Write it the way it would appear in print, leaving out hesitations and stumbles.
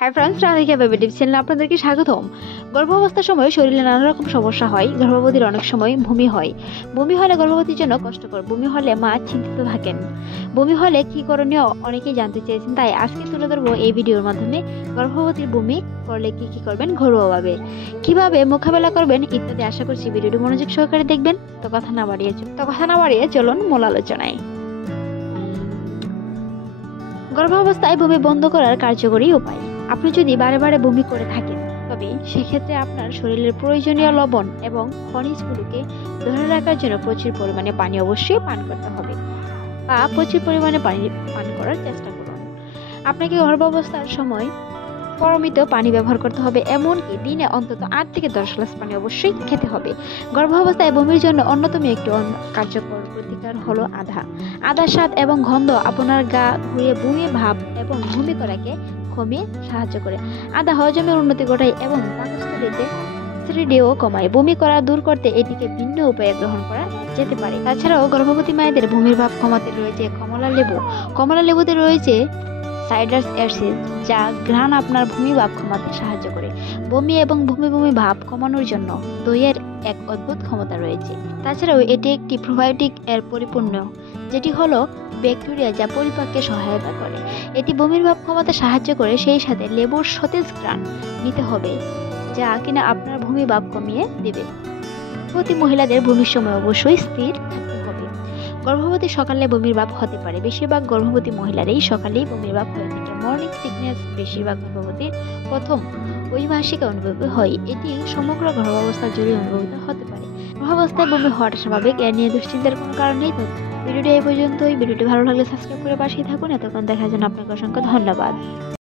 Hi friends, Radhika baby tips চ্যানেলে আপনাদেরকে স্বাগতম। গর্ভাবস্থার সময় শরীরে নানা রকম সমস্যা হয়। গর্ভবতীর অনেক সময় বমি হয়। বমি হলে গর্ভবতীর জন্য কষ্টকর। বমি হলে মা চিন্তিত থাকেন। বমি হলে কি করণীয় অনেকেই জানতে চেয়েছেন, তাই আজকে তুলে ধরবো এই ভিডিওর মাধ্যমে গর্ভবতীর বমি করলে কি করবেন ঘরোয়াভাবে, কিভাবে মোকাবেলা করবেন ইত্যাদি। আশা করছি ভিডিওটি মনোযোগ সহকারে দেখবেন। তো কথা না বাড়িয়ে চলুন মূল আলোচনায়। গর্ভাবস্থায় বমি বন্ধ করার কার্যকরী উপায়। আপনি যদি বারে বারে বমি করে থাকেন, তবে সেক্ষেত্রে আপনার শরীরের প্রয়োজনীয় লবণ এবং খনিজগুলোকে ধরে রাখার জন্য প্রচুর পরিমাণে পানি অবশ্যই পান করতে হবে, বা প্রচুর পরিমাণে পানি পান করার চেষ্টা করুন। আপনাকে গর্ভাবস্থার সময় পরিমিত পানি ব্যবহার করতে হবে, এমনকি দিনে অন্তত 8 থেকে 10 গ্লাস পানি অবশ্যই খেতে হবে। গর্ভাবস্থায় বমির জন্য অন্যতম একটি কার্যকর প্রতিকার হলো আদার স্বাদ এবং গন্ধ আপনার গা ঘুরিয়ে বমি ভাব এবং বমি করাকে কমিয়ে সাহায্য করে। আদা হজমের উন্নতি ঘটায় এবং পাকস্থলীতে অ্যাসিডিটিও কমায়। বমি করা দূর করতে এটিকে ভিন্ন উপায়ে গ্রহণ করা যেতে পারে। তাছাড়াও গর্ভবতী মায়েদের বমির ভাব কমাতে রয়েছে কমলা লেবুতে রয়েছে সাইট্রাস অ্যাসিড, যা ঘ্রাণ আপনার বমি ভাব কমাতে সাহায্য করে। বমি এবং বমি ভাব কমানোর জন্য দইয়ের এক অদ্ভুত ক্ষমতা রয়েছে। তাছাড়াও এটি একটি প্রোবায়োটিক এর পরিপূর্ণ, যেটি হলো ব্যাকটেরিয়া যা পরিপাককে সহায়তা করে। এটি বমির ভাব কমাতে সাহায্য করে। সেই সাথে লেবুর সতেজ ঘ্রাণ নিতে হবে, যা কিনা আপনার বমি ভাব কমিয়ে দেবে। প্রতি মহিলাদের বমির সময় অবশ্যই স্থির থাকতে হবে। গর্ভবতী সকালে বমির ভাব হতে পারে। বেশিরভাগ গর্ভবতী মহিলারই সকালেই বমির ভাব হয়ে থাকে। মর্নিং সিকনেস বেশিরভাগ গর্ভবতীর প্রথম বৈমাসিক অনুভব হয়। এটি সমগ্র গর্ভাবস্থা জুড়ে অনুভূত হতে পারে। গর্ভাবস্থায় বমি হওয়াটা স্বাভাবিক, এ নিয়ে দুশ্চিন্তার কোনো কারণ নেই। তো ভিডিওটি এই পর্যন্তই। ভিডিওটি ভালো লাগলে সাবস্ক্রাইব করে পাশেই থাকুন। এতক্ষণ দেখার জন্য আপনাকে অসংখ্য ধন্যবাদ।